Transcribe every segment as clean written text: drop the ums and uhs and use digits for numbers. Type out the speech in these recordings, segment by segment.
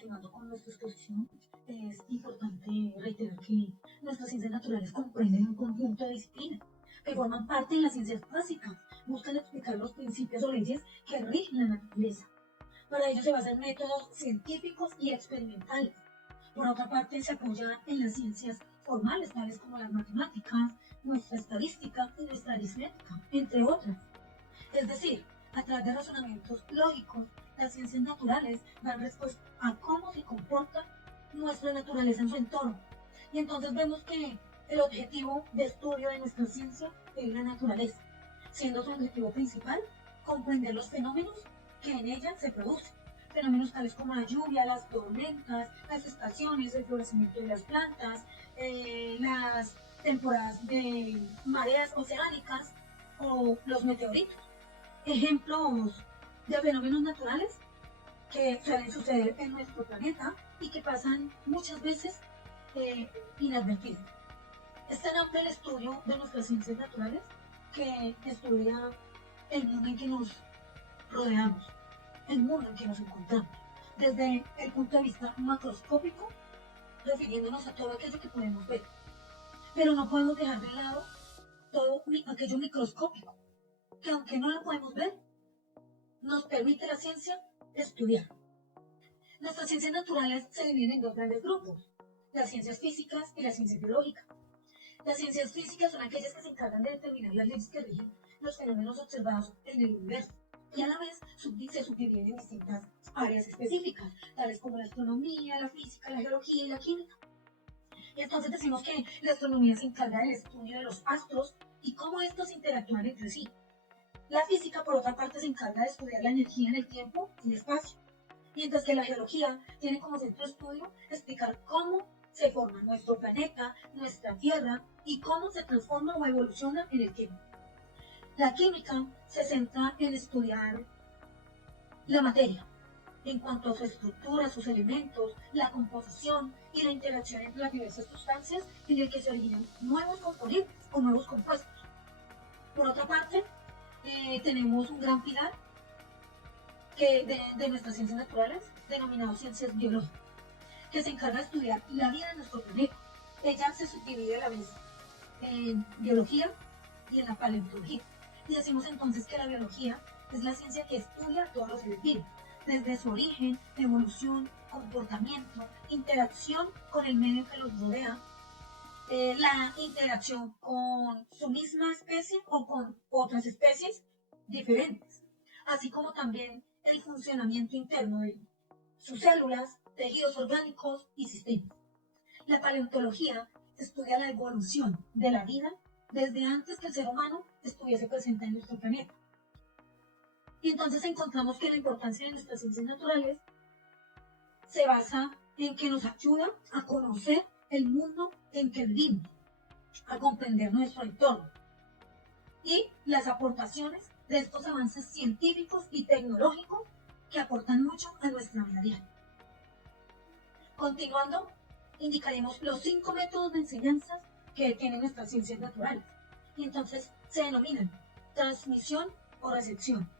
continuando con nuestra exposición, es importante reiterar que nuestras ciencias naturales comprenden un conjunto de disciplinas que forman parte de las ciencias básicas, buscan explicar los principios o leyes que rigen la naturaleza. Para ello se basa en métodos científicos y experimentales. Por otra parte, se apoya en las ciencias formales, tales como las matemáticas, nuestra estadística y nuestra aritmética, entre otras. Es decir, a través de razonamientos lógicos, las ciencias naturales dan respuesta a cómo se comporta nuestra naturaleza en su entorno. Y entonces vemos que el objetivo de estudio de nuestra ciencia es la naturaleza, siendo su objetivo principal comprender los fenómenos que en ella se producen. Fenómenos tales como la lluvia, las tormentas, las estaciones, el florecimiento de las plantas, las temporadas de mareas oceánicas o los meteoritos. Ejemplos de fenómenos naturales que suelen suceder en nuestro planeta y que pasan muchas veces inadvertidos. Es tan amplio el estudio de nuestras ciencias naturales que estudia el mundo en que nos rodeamos, el mundo en que nos encontramos, desde el punto de vista macroscópico, refiriéndonos a todo aquello que podemos ver. Pero no podemos dejar de lado todo aquello microscópico, que aunque no lo podemos ver, nos permite la ciencia estudiar. Nuestras ciencias naturales se dividen en dos grandes grupos, las ciencias físicas y las ciencias biológicas. Las ciencias físicas son aquellas que se encargan de determinar las leyes que rigen los fenómenos observados en el universo y a la vez se subdividen en distintas áreas específicas, tales como la astronomía, la física, la geología y la química. Y entonces decimos que la astronomía se encarga del estudio de los astros y cómo estos interactúan entre sí. La física, por otra parte, se encarga de estudiar la energía en el tiempo y el espacio, mientras que la geología tiene como centro de estudio explicar cómo se forma nuestro planeta, nuestra Tierra y cómo se transforma o evoluciona en el tiempo. La química se centra en estudiar la materia, en cuanto a su estructura, sus elementos, la composición y la interacción entre las diversas sustancias en el que se originan nuevos componentes o nuevos compuestos. Por otra parte, tenemos un gran pilar de nuestras ciencias naturales, denominado ciencias biológicas, que se encarga de estudiar la vida en nuestro planeta. Ella se subdivide a la vez en biología y en la paleontología. Y decimos entonces que la biología es la ciencia que estudia a todos los seres vivos, desde su origen, evolución, comportamiento, interacción con el medio que los rodea, la interacción con su misma especie o con otras especies diferentes, así como también el funcionamiento interno de sus células, tejidos orgánicos y sistemas. La paleontología estudia la evolución de la vida desde antes que el ser humano estuviese presente en nuestro planeta. Y entonces encontramos que la importancia de nuestras ciencias naturales se basa en que nos ayuda a conocer el mundo en que vivimos, a comprender nuestro entorno y las aportaciones de estos avances científicos y tecnológicos que aportan mucho a nuestra vida diaria. Continuando, indicaremos los 5 métodos de enseñanza que tienen nuestras ciencias naturales. Y entonces se denominan transmisión o recepción,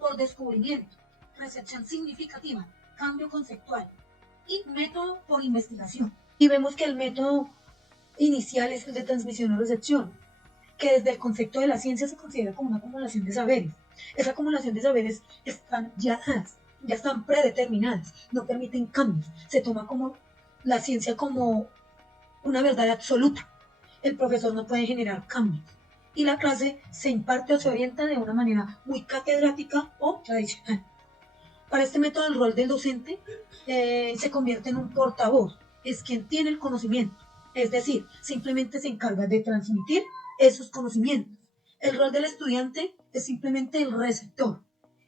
por descubrimiento, recepción significativa, cambio conceptual y método por investigación. Y vemos que el método inicial es el de transmisión o recepción, que desde el concepto de la ciencia se considera como una acumulación de saberes. Esa acumulación de saberes están ya están predeterminadas, no permiten cambios. Se toma como la ciencia como una verdad absoluta. El profesor no puede generar cambios. Y la clase se imparte o se orienta de una manera muy catedrática o tradicional. Para este método, el rol del docente se convierte en un portavoz. Es quien tiene el conocimiento. Es decir, simplemente se encarga de transmitir esos conocimientos. El rol del estudiante es simplemente el receptor.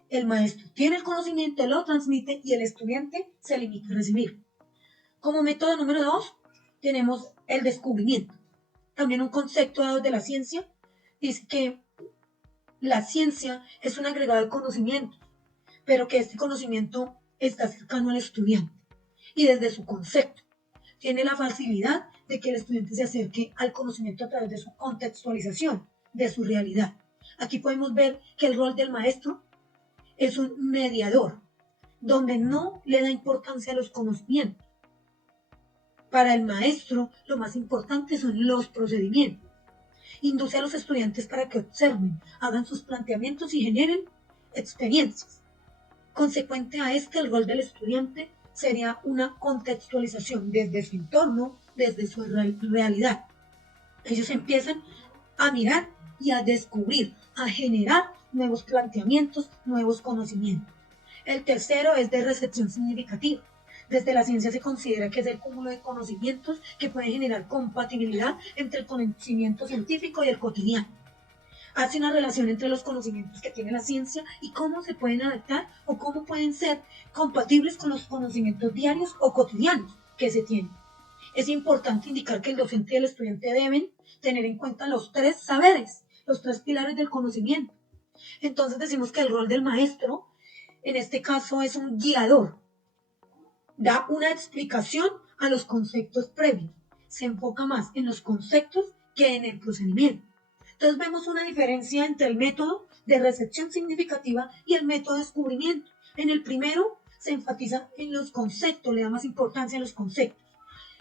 El maestro tiene el conocimiento, lo transmite y el estudiante se limita a recibir. Como método número 2, tenemos el descubrimiento. También un concepto dado de la ciencia dice que la ciencia es un agregado de conocimientos, pero que este conocimiento está cercano al estudiante y desde su concepto tiene la facilidad de que el estudiante se acerque al conocimiento a través de su contextualización, de su realidad. Aquí podemos ver que el rol del maestro es un mediador donde no le da importancia a los conocimientos. Para el maestro, lo más importante son los procedimientos. Induce a los estudiantes para que observen, hagan sus planteamientos y generen experiencias. Consecuente a el rol del estudiante sería una contextualización desde su entorno, desde su realidad. Ellos empiezan a mirar y a descubrir, a generar nuevos planteamientos, nuevos conocimientos. El tercero es de recepción significativa. Desde la ciencia se considera que es el cúmulo de conocimientos que puede generar compatibilidad entre el conocimiento científico y el cotidiano. Hace una relación entre los conocimientos que tiene la ciencia y cómo se pueden adaptar o cómo pueden ser compatibles con los conocimientos diarios o cotidianos que se tienen. Es importante indicar que el docente y el estudiante deben tener en cuenta los tres saberes, los tres pilares del conocimiento. Entonces decimos que el rol del maestro, en este caso, es un guiador. Da una explicación a los conceptos previos. Se enfoca más en los conceptos que en el procedimiento. Entonces vemos una diferencia entre el método de recepción significativa y el método de descubrimiento. En el primero se enfatiza en los conceptos, le da más importancia a los conceptos.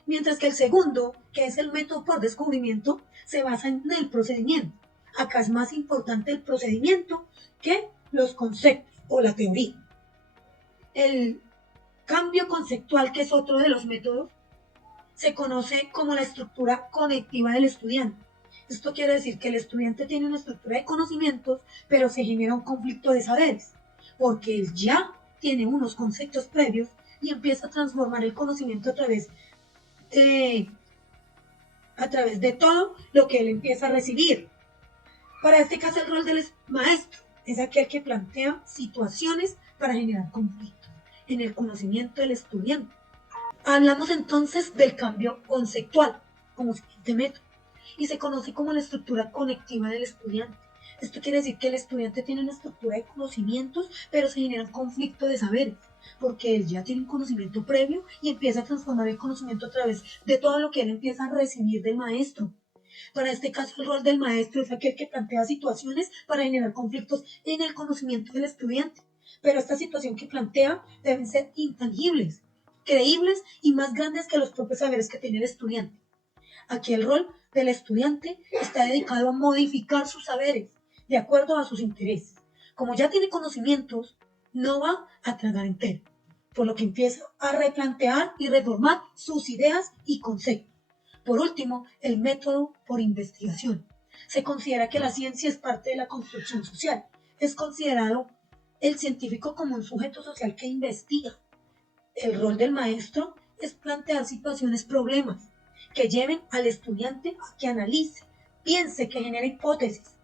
Mientras que el segundo, que es el método por descubrimiento, se basa en el procedimiento. Acá es más importante el procedimiento que los conceptos o la teoría. El cambio conceptual, que es otro de los métodos, se conoce como la estructura conectiva del estudiante. Esto quiere decir que el estudiante tiene una estructura de conocimientos, pero se genera un conflicto de saberes, porque él ya tiene unos conceptos previos y empieza a transformar el conocimiento a través de todo lo que él empieza a recibir. Para este caso, el rol del maestro es aquel que plantea situaciones para generar conflictos en el conocimiento del estudiante. Hablamos entonces del cambio conceptual como siguiente método y se conoce como la estructura conectiva del estudiante. Esto quiere decir que el estudiante tiene una estructura de conocimientos, pero se genera un conflicto de saberes, porque él ya tiene un conocimiento previo y empieza a transformar el conocimiento a través de todo lo que él empieza a recibir del maestro. Para este caso, el rol del maestro es aquel que plantea situaciones para generar conflictos en el conocimiento del estudiante. Pero esta situación que plantea deben ser intangibles, creíbles y más grandes que los propios saberes que tiene el estudiante. Aquí el rol del estudiante está dedicado a modificar sus saberes de acuerdo a sus intereses. Como ya tiene conocimientos, no va a tragar entero, por lo que empieza a replantear y reformar sus ideas y conceptos. Por último, el método por investigación. Se considera que la ciencia es parte de la construcción social. Es considerado el científico como un sujeto social que investiga. El rol del maestro es plantear situaciones, problemas, que lleven al estudiante a que analice, piense, que genere hipótesis.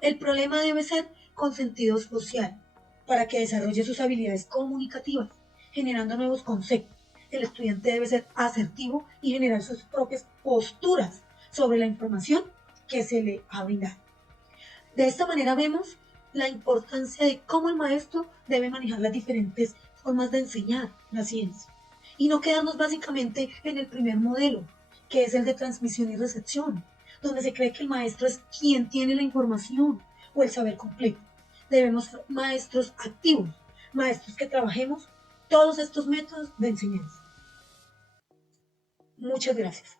El problema debe ser con sentido social, para que desarrolle sus habilidades comunicativas, generando nuevos conceptos. El estudiante debe ser asertivo y generar sus propias posturas sobre la información que se le ha brindado. De esta manera vemos la importancia de cómo el maestro debe manejar las diferentes formas de enseñar la ciencia y no quedarnos básicamente en el primer modelo, que es el de transmisión y recepción, donde se cree que el maestro es quien tiene la información o el saber completo. Debemos ser maestros activos, maestros que trabajemos todos estos métodos de enseñanza. Muchas gracias.